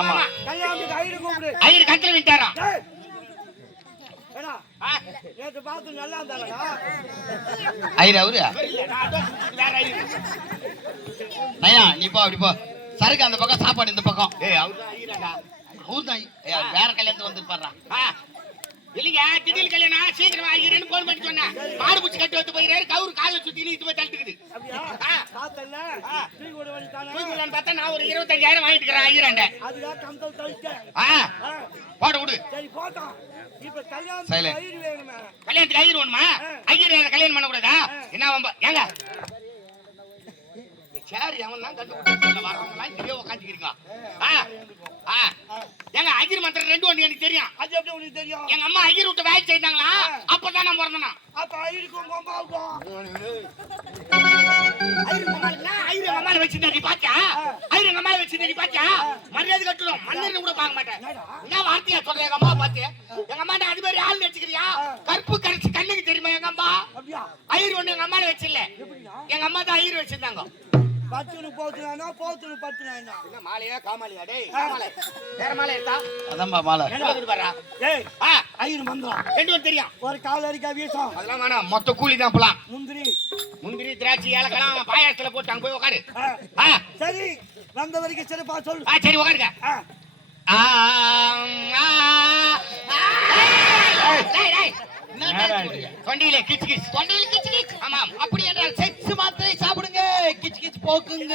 ஆமா கல்யாணத்துக்கு ஐயரு கூப்பிடு. ஐயர் கட்டல விட்டாரா? ஏடா நேத்து பார்த்து நல்லா இருந்தாடா. ஐயர் அவரு வேற ஐயர். நயா நீ போ அப்படி போ. சருக்கு அந்த பக்கம் சாப்பாடு இந்த பக்கம். ஏய் அவர்தான் ஐயராடா. அவர்தான் வேற கல்யாணத்துக்கு வந்திருப்பாரா? இல்லைங்க திடீர் கல்யாணம் சீக்கிரம் ஆகிறேன்னு போன் பண்ணி சொன்னேன். மாடு பூச்சி கட்டி வந்து போயிறாரு. கவுரு காலை சுத்தி இது போய் தள்ளிட்டுக்குது. அப்படியா? காத்தல்ல டீ கூட வந்துட்டானே. தூக்குலான்னு பார்த்தா நான் ஒரு 25,000 வாங்கிட்டு இருக்கேன் ஐயராண்ட. அதுதான் கம்பல் தள்ளிட்டே. போட விடு. சரி போட்டோம். இப்ப கல்யாணத்துக்கு ஐயர் வேணுமே. கல்யாணத்துக்கு ஐயர் வேணுமா? ஐயர் கல்யாணம் பண்ண கூடாதா? என்ன வம்பா? ஏங்க சேர் எவன் தான் கண்டுபிடிச்சு வரவங்களாம் இங்கே உட்காந்துக்கிறீங்க. ஏங்க ஐயர் மந்திரம் 2 ஒன்று எனக்கு தெரியும். அது எப்படி உனக்கு தெரியும்? எங்க அம்மா ஐயர் விட்டு வேலை செய்தாங்களா? அப்பதான் நான் பிறந்தனா. அப்ப ஐயருக்கும் கொம்பாவுக்கும் ஐயர் அம்மால வச்சிருந்தா நீ பாத்தியா? ஐயர் அம்மால வச்சிருந்தா நீ பாத்தியா? மரியாதை கட்டணும். மன்னர்னு கூட பார்க்க மாட்டேன். என்ன வார்த்தையா சொல்ற எங்க அம்மா பார்த்து? எங்க அம்மா அது மாதிரி ஆள் வச்சுக்கிறியா? கற்பு கரைச்சு கண்ணுக்கு தெரியுமா எங்க அம்மா? ஐயர் ஒண்ணு எங்க அம்மால வச்சில்ல. எங்க அம்மா தான் ஐயர் வச்சிருந்தாங்க. பத்துனு போத்துனா போத்துனு பத்துனா என்ன மாலையா காமாலியா? டேய் மாலை வேற மாலை இருக்கா? அதான்பா மாலை. என்ன பாறா? ஏய் ஐயர் மந்திரம் 2 ஒன்று தெரியும். ஒரு கால் அடிக்க வீசம். அதெல்லாம் வேணாம். மொத்த கூலி தான் போலாம். முந்திரி திராட்சை ஏலக்காய் பாயாசத்துல போட்டு அங்க போய் உட்காரு. சரி வந்த வரைக்கும் சிறப்பா சொல்லு. சரி உட்காருங்க. தொண்டையில கிச்சு கிச்சு. தொண்டையில கிச்சு கிச்சு. ஆமாம். அப்படி என்றால் செக்ஸ் மாத்திரை சாப்பிடுங்க. கிச்சு கிச்சு போக்குங்க.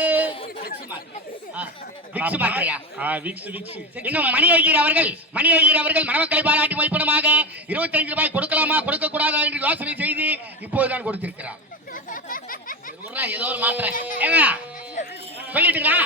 விக்ஸ் மாத்திரையா? Vicks Vicks. இன்னும் மணி ஐயர் அவர்கள் மணமக்களை பாராட்டி வைப்பனமாக 25 ரூபாய் கொடுக்கலாமா கொடுக்க கூடாதா என்று யோசனை செய்து இப்போதுதான் கொடுத்திருக்கிறார். ஏதோ ஒரு மாத்திரை ஏங்க சொல்லிட்டுங்களா?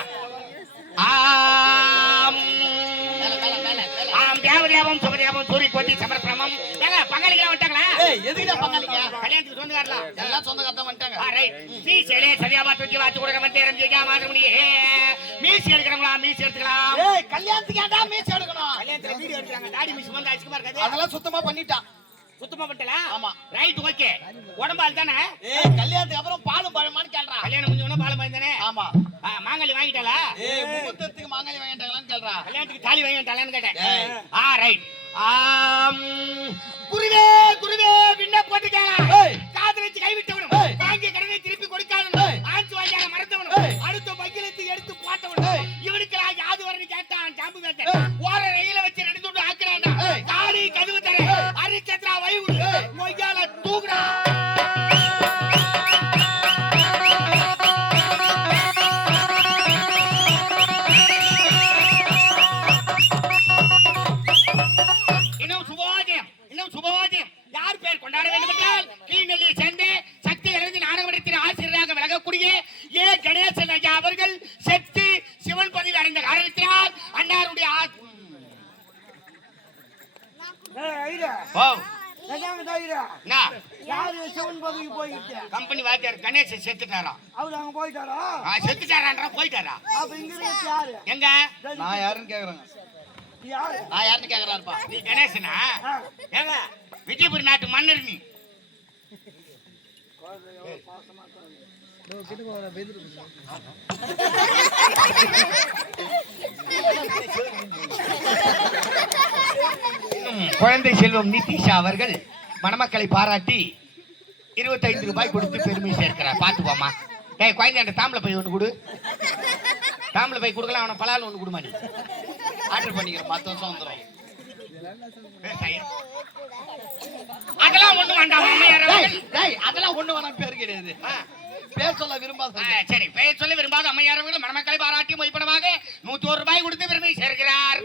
தேவதேவம் சுகதேவம் சூரி கோட்டி சமர்ப்பிரமம். ஏங்க பங்காளிகளா வந்துட்டாங்களா? எதுக்குடா பங்காளிங்க? கல்யாணத்துக்கு சொந்தக்காரலாம் எல்லாம் சொந்தக்காரதான் வந்துட்டாங்க. ரைட். சீசேலே சரியாபா தூக்கி வாச்சு கொடுக்க வந்து ரம்ஜிகா மாதிரியே மீசி எடுக்கறங்களா? மீசி எடுத்துக்கலாம். ஏய் கல்யாணத்துக்கு ஏன்டா மீசி எடுக்கணும்? கல்யாணத்துல வீடியோ எடுக்கறாங்க. தாடி மீசி வந்து அசிங்கமா இருக்காது. அதெல்லாம் சுத்தமா பண்ணிட்டான். சுத்தமா பண்ணிட்டல? ஆமா. Right okay. உடம்பால் தானே? ஏய் கல்யாணத்துக்கு அப்புறம் பாலும் பழமான்னு கேக்குறா. கல்யாணம் முடிஞ்ச உடனே பாலும் பழம் தானே? ஆமா. மாங்கலி வாங்கிட்டாளா? ஏய் முகூர்த்தத்துக்கு மாங்கலி வாங்கிட்டாங்களான்னு கேக்குறா. கல்யாணத்துக்கு தாலி வாங்கிட்டாளான்னு கேட்டேன். ரைட். குருவே குருவே விண்ண போட்டுக்கலாம். காதலிச்சு கைவிட்டவனும் வாங்கிய கடனை திருப்பி கொடுக்காதவனும் ஆஞ்சு வாங்கிய மறந்தவனும் அடுத்த பக்கிலத்தை எடுத்து போட்டவனும் இவனுக்கு யாது வரன்னு கேட்டான். ஜாம்பு வேட்டேன் ஓர ரயில வச்சு 2 துண்டு ஆக்குறான்டா. காலி கதவு தர அரிச்சத்ரா வைவுடு மொய்யால தூக்குடா. இன்னும் சுபவாஜியம் யார் பேர் கொண்டாட வேண்டும் என்றால் கீழ்நெல்லியை சேர்ந்து சக்தி எழுதி நாடகத்தின் ஆசிரியராக விலகக்கூடிய ஏ கணேசன் ஐயா அவர்கள் செத்து சிவன் பதவி அடைந்த காரணத்தினால் அன்னாருடைய கம்பெனி வாத்தியார் கணேசன் செத்துட்டாரா? அவரு அங்க போயிட்டாரா? செத்துட்டாரா? போயிட்டாரா? அப்ப இங்க யாரு? எங்க நான் யாருன்னு கேக்குறேன். நான் யாருன்னு கேக்குறாருப்பா. நீ கணேசனா? ஏங்க விஜயபுரி நாட்டு மன்னர் நீ. குழந்தை செல்வம் நிதிஷா அவர்கள் மணமக்களை பாராட்டி 25 ரூபாய் கொடுத்து பெருமை சேர்க்கிறார். பாத்துப்போமா. ஏய் குழந்தை தாம்பளை பை ஒண்ணு கொடு. தாம்பளை பை கொடுக்கலாம். அவனை பலால் ஒண்ணு கொடுமா. நீ ஆர்டர் பண்ணிக்கிறேன். 10 வருஷம் வந்துடும். அதெல்லாம் ஒண்ணு வேண்டாம். அதெல்லாம் ஒண்ணு வேணாம். பேர் கிடையாது. பேர் சொல்ல விரும்பாத. சரி பேர் சொல்ல விரும்பாத அம்மையார் அவர்கள் மணமக்களை பாராட்டி மொய்ப்பனமாக 101 ரூபாய் கொடுத்து பெருமை சேர்க்கிறார்.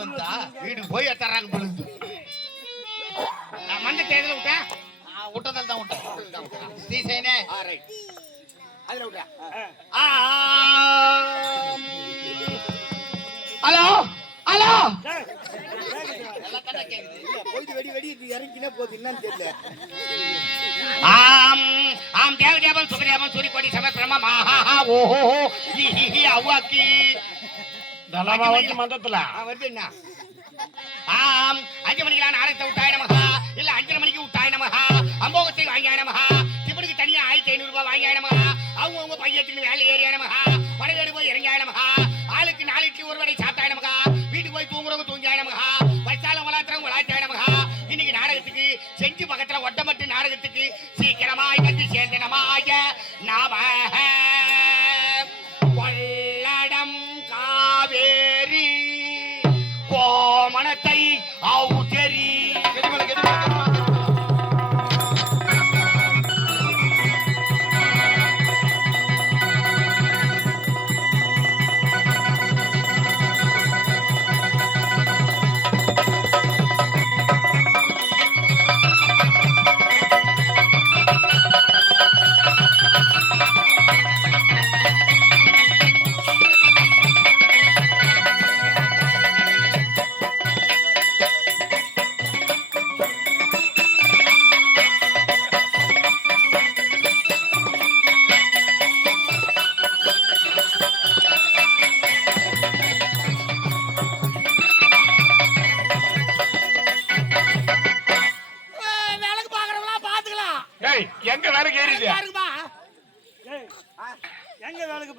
வந்தா வீடு போய் தர்றாங்க பொழுது. நான் மண்ட தேர்தல விட்டேன். விட்டதில் தான் விட்டேன். சீசேனே அதுல விட்டா. ஹலோ ஹலோ போயிட்டு வெடி வெடி இறங்கினே போகுது. என்னன்னு தெரியல. ஆம் தேவதேவம் சுகதேவம் சூரி கோடி சமர்ப்பிரமம். ஓஹோ அவ்வாக்கி தலமா வந்து மந்தத்துல வருது. என்ன 5 மணிக்கு நாடகத்தை விட்டாய் நமகா. இல்ல 5:30 மணிக்கு விட்டாய் நமகா. அம்போகத்தை வாங்கியாய் நமகா. திபனுக்கு தனியா 1500 ரூபாய் வாங்கியாய் நமகா. அவங்க பையத்துக்கு வேலை ஏறியா நமகா. வடவேடு போய் இறங்கியாய் நமகா. ஆளுக்கு 4 இட்லி ஒரு வடை சாப்பிட்டாய் நமகா.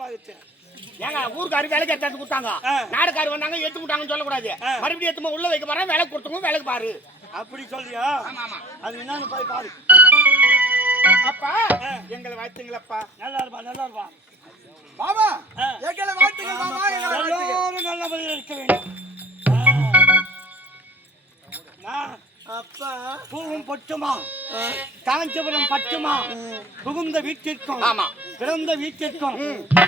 ஆகுது ஏங்க ஊருக்காரு வேலைக்கு எடுத்து கொடுத்தாங்க நாடுகாரு வந்தாங்க எடுத்து விட்டாங்கன்னு சொல்லக்கூடாது மறுபடியும் எடுத்து உள்ள வைக்க போறேன் வேலை கொடுத்தவங்க வேலைக்கு பாரு அப்படி சொல்றியா ஆமா ஆமா அது என்னன்னு போய் பாரு அப்பா எங்களை வாழ்த்துங்களப்பா நல்லா இருப்பா மாமா எங்களை வாழ்த்துக்கள் மாமா எங்களை வாழ்த்துக்கள். எல்லோரும் நல்லபடியாக இருக்க வேண்டும் நான் அப்பா பூவும் பொட்டுமா காஞ்சிபுரம் பட்டுமா புகுந்த வீட்டிற்கும் ஆமா பிறந்த வீட்டிற்கும்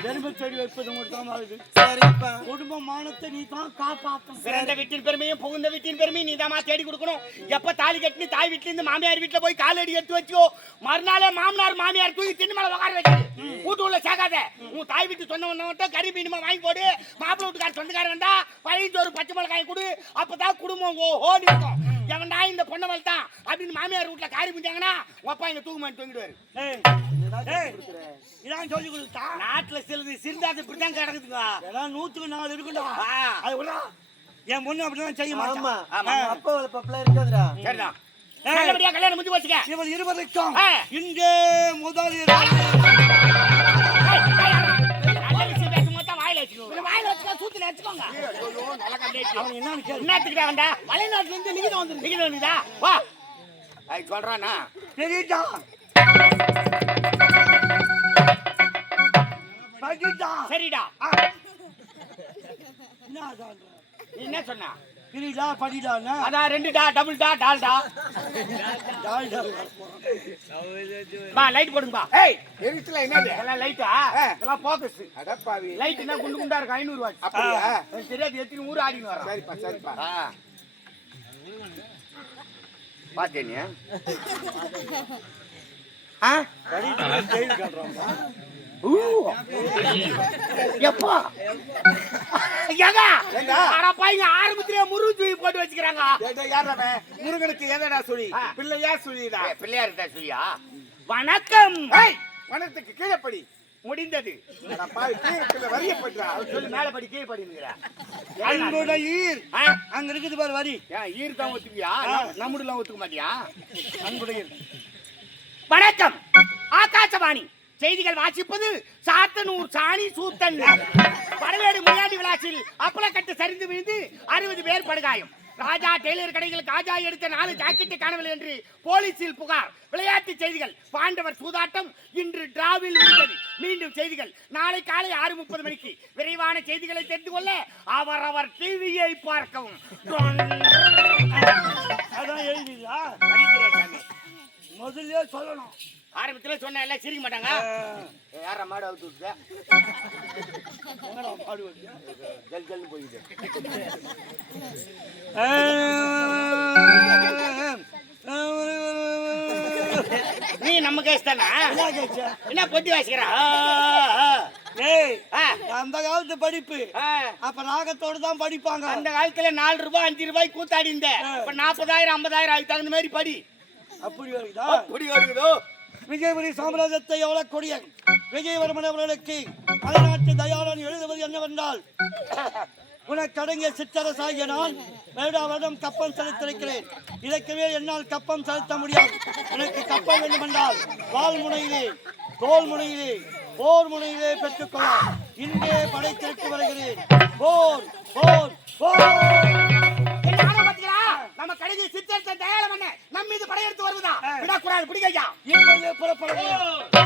எலும்பு செடி வைப்பது மட்டும் சரிப்பா குடும்ப மானத்தை நீ தான் காப்பாற்றும் பிறந்த வீட்டின் பெருமையும் புகுந்த வீட்டின் பெருமையும் நீதாமா தேடி கொடுக்கணும் எப்ப தாலி கட்டி தாய் வீட்டுல இருந்து மாமியார் வீட்டுல போய் காலடி எடுத்து வச்சோ மறுநாளே மாமனார் மாமியார் தூக்கி தின்னு மேல உட்கார வச்சு வீட்டு உள்ள சேர்க்காத உன் தாய் வீட்டு சொந்த கறி மீனுமா வாங்கி போடு மாப்பிள்ளை வீட்டுக்கார சொந்தக்காரன் வந்தா பழைய பச்சை மிளகாய் கொடு அப்பதான் குடும்பம் ஓடி இருக்கும் எவன்டா இந்த பொண்ணை வளர்த்தான் அப்படின்னு மாமியார் வீட்டுல காரி பிடிச்சாங்கன்னா அப்பா இங்க தூக்கு மாட்டி தூங்கிடுவாரு இதான் சொல்லி கொடுத்தா நாட்டுல சிறுதாது இப்படிதான் கிடக்குதுங்க ஏன்னா 104 இருக்குண்டா அது விடா என் பொண்ணு அப்படிதான் செய்ய ஆமா மாட்டான் அப்பா பப்பலாம் இருக்காதுடா சரிதான் நல்லபடியா கல்யாணம் முடிஞ்சு வச்சுக்க இவள் 20க்கும் ஆ. இங்கே முதல் நல்ல விஷயம் பேசும்போது தான் வாயில வச்சுக்கோங்க வாயில வச்சுக்கோ சூத்துல வச்சுக்கோங்க அவன் என்னன்னு கேளு என்னத்துக்கிட்ட வந்தா மலைநாட்டுல இருந்து நிகிதம் வந்து நிகிதம் வந்துதா வா அது சொல்றானா தெரியுதா படிட்டா சரிடா என்ன சொல்ற நீ என்ன சொன்னா தெரியுதா படிடான்னா அதான் 2 டா டபுள் டா டால்டா பா லைட் போடுங்க பா ஏய் எரிச்சல என்னது எல்லாம் லைட்டா எல்லாம் ஃபோக்கஸ் அடப்பாவி லைட் என்ன குண்டு குண்டா இருக்கு 500 வாட் அப்படியா எனக்கு தெரியாது எத்தனை ஊர் ஆடின்னு வர சரிப்பா சரிப்பா பாத்தேனியா எப்பா ஏங்க அடப்பாங்க ஆரம்பத்திலே முருகு தூக்கி போட்டு வச்சுக்கிறாங்க யாரவே முருகனுக்கு எதடா சுழி பிள்ளையா சுழிடா பிள்ளையார் தான் சுயா வணக்கம் வனத்துக்கு கீழே படி முடிந்தது அடப்பாவி கீழே வரியப்படுறா சொல்லு மேல படி கீழே படிங்கற அன்போட ஈர் அங்க இருக்குது பாரு வரி ஏன் ஈர் தான் ஒத்துக்கியா நம்முடலாம் ஒத்துக்க மாட்டியா அன்போட ஈர் வணக்கம் ஆகாசவாணி செய்திகள் வாசிப்பது சாத்தனூர் சாணி சூத்தன் பரவேடு முன்னாடி விளாசில் அப்பளக்கட்டு சரிந்து விழுந்து 60 பேர் படுகாயம் ராஜா டெய்லர் கடையில் காஜா எடுத்த 4 ஜாக்கெட்டை காணவில்லை என்று போலீசில் புகார் விளையாட்டு செய்திகள் பாண்டவர் சூதாட்டம் இன்று டிராவில் முடிந்தது மீண்டும் செய்திகள் நாளை காலை 6:30 மணிக்கு விரைவான செய்திகளை தெரிந்து கொள்ள அவரவர் டிவியை பார்க்கவும் அதான் எழுதியா முதல்ல சொல்லணும் ஆரம்பத்துல சொன்ன எல்லாம் சிரிக்க மாட்டாங்க யார மாடு அவுத்து விட்டு ஜல் ஜல் போயிடுது நீ நம்ம கேஸ் தானா என்ன பொட்டி வாசிக்கிறா ஏய் அந்த காலத்து படிப்பு அப்ப ராகத்தோட தான் படிப்பாங்க அந்த காலத்துல 4 ரூபாய் 5 ரூபாய் கூத்தாடி இருந்த இப்ப 40,000 50,000 அதுக்கு தகுந்த மாதிரி படி அப்படி வருதா அப்படி வருகிறதோ விஜயபுரி சாம்ராஜ்யத்தை எவ்வளவு கொடிய விஜயவர்மன் அவர்களுக்கு மலைநாட்டு தயாரன் எழுதுவது என்னவென்றால் உனக்கடங்கிய சிற்றரசாகிய நான் வருடம் கப்பம் செலுத்திருக்கிறேன் இதற்கு மேல் என்னால் கப்பம் செலுத்த முடியாது உனக்கு கப்பம் வேண்டுமென்றால் வால் முனையிலே தோல் முனையிலே போர் முனையிலே பெற்றுக்கொள்ள இங்கே படைத்திற்கு வருகிறேன் போர் போர் போர் நம்ம கடைசி சித்தத்தை தயாரம் பண்ண நம்ம மீது படையெடுத்து வருவதா விடக்கூடாது பிடிக்கையா இப்பொழுது புறப்பட